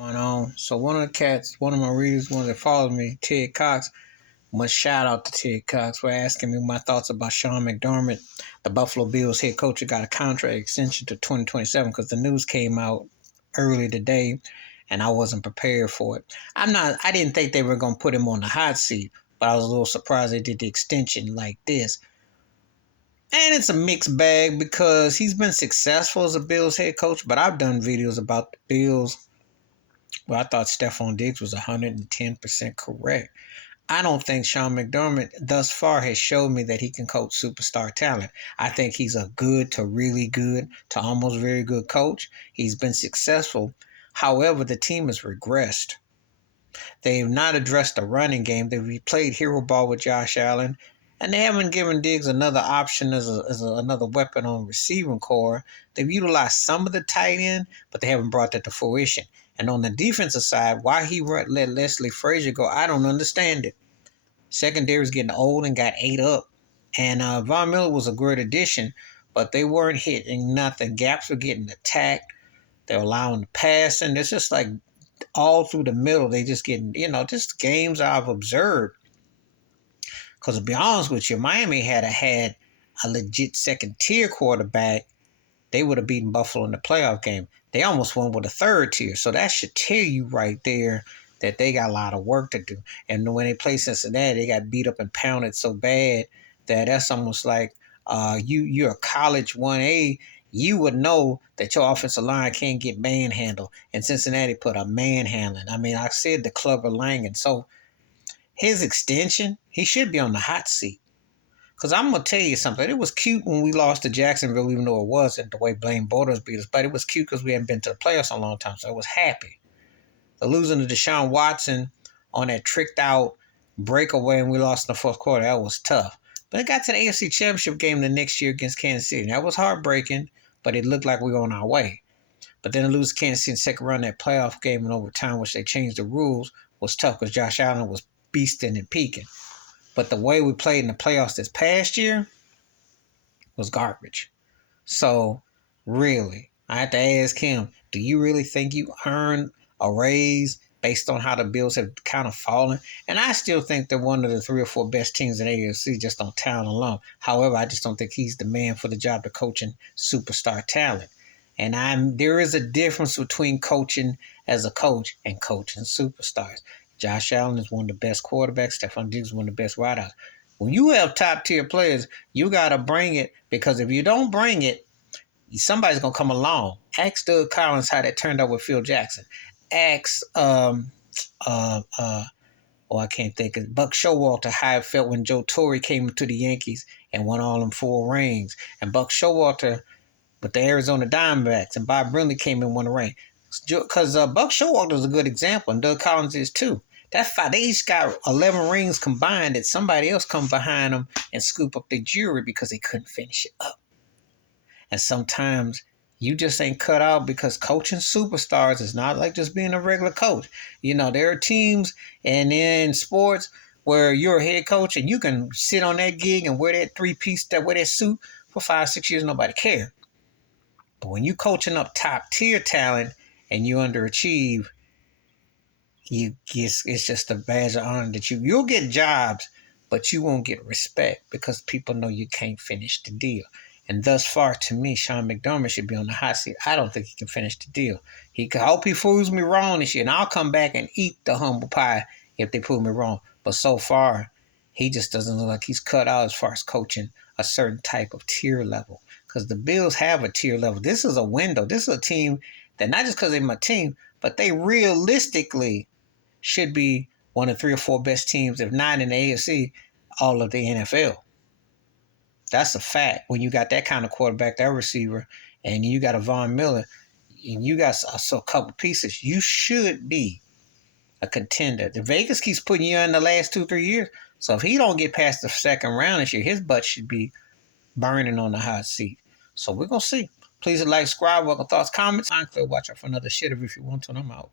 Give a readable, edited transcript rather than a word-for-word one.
Going on. So one of the cats, one of my readers, one that follows me, Ted Cox. Much shout out to Ted Cox for asking me my thoughts about Sean McDermott, the Buffalo Bills head coach who got a contract extension to 2027 because the news came out early today and I wasn't prepared for it. I didn't think they were going to put him on the hot seat, but I was a little surprised they did the extension like this. And it's a mixed bag because he's been successful as a Bills head coach, but I've done videos about the Bills where I thought Stephon Diggs was 110% correct. I don't think Sean McDermott thus far has showed me that he can coach superstar talent. I think he's a good to really good to almost very good coach. He's been successful. However, the team has regressed. They've not addressed the running game. They've played hero ball with Josh Allen, and they haven't given Diggs another option as another weapon on receiving core. They've utilized some of the tight end, but they haven't brought that to fruition. And on the defensive side, why he let Leslie Frazier go, I don't understand it. Secondary is getting old and got ate up. And Von Miller was a great addition, but they weren't hitting nothing. Gaps were getting attacked. They're allowing the passing. It's just like all through the middle. They just getting, just games I've observed. Because to be honest with you, Miami had a legit second-tier quarterback, they would have beaten Buffalo in the playoff game. They almost won with a third tier. So that should tell you right there that they got a lot of work to do. And when they played Cincinnati, they got beat up and pounded so bad that that's almost like you're a college 1A. You would know that your offensive line can't get manhandled. And Cincinnati put a manhandling. I mean, I said the Clubber Lang. And so his extension, he should be on the hot seat. Because I'm going to tell you something. It was cute when we lost to Jacksonville, even though it wasn't the way Blaine Bortles beat us. But it was cute because we hadn't been to the playoffs in a long time. So I was happy. The losing to Deshaun Watson on that tricked out breakaway and we lost in the fourth quarter, that was tough. But it got to the AFC Championship game the next year against Kansas City. That was heartbreaking, but it looked like we were on our way. But then to lose to Kansas City in the second round, that playoff game in overtime, which they changed the rules, was tough because Josh Allen was beasting and peaking. But the way we played in the playoffs this past year was garbage. So, really, I had to ask him, do you really think you earned a raise based on how the Bills have kind of fallen? And I still think they're one of the 3 or 4 best teams in the AFC just on talent alone. However, I just don't think he's the man for the job of coaching superstar talent. And there is a difference between coaching as a coach and coaching superstars. Josh Allen is one of the best quarterbacks. Stephon Diggs is one of the best wideouts. When you have top-tier players, you got to bring it, because if you don't bring it, somebody's going to come along. Ask Doug Collins how that turned out with Phil Jackson. Ask, I can't think of Buck Showalter how it felt when Joe Torre came to the Yankees and won all them 4 rings. And Buck Showalter with the Arizona Diamondbacks, and Bob Brenly came and won a ring. Because Buck Showalter is a good example, and Doug Collins is too. They each got 11 rings combined, that somebody else come behind them and scoop up their jewelry because they couldn't finish it up. And sometimes you just ain't cut out, because coaching superstars is not like just being a regular coach. There are teams and in sports where you're a head coach and you can sit on that gig and wear that 3-piece, wear that suit for 5-6 years, nobody cares. But when you coaching up top tier talent and you underachieve, it's just a badge of honor that you'll get jobs, but you won't get respect because people know you can't finish the deal. And thus far, to me, Sean McDermott should be on the hot seat. I don't think he can finish the deal. I hope he proves me wrong this year, and I'll come back and eat the humble pie if they prove me wrong. But so far, he just doesn't look like he's cut out as far as coaching a certain type of tier level. Because the Bills have a tier level. This is a window. This is a team that, not just because they're my team, but they realistically should be one of 3 or 4 best teams, if not in the AFC, all of the NFL. That's a fact. When you got that kind of quarterback, that receiver, and you got a Von Miller, and you got a couple pieces, you should be a contender. The Vegas keeps putting you in the last 2-3 years. So if he don't get past the second round this year, his butt should be burning on the hot seat. So we're going to see. Please like, subscribe, welcome thoughts, comments. I'm Clear. Watch out for another shitter if you want to, and I'm out.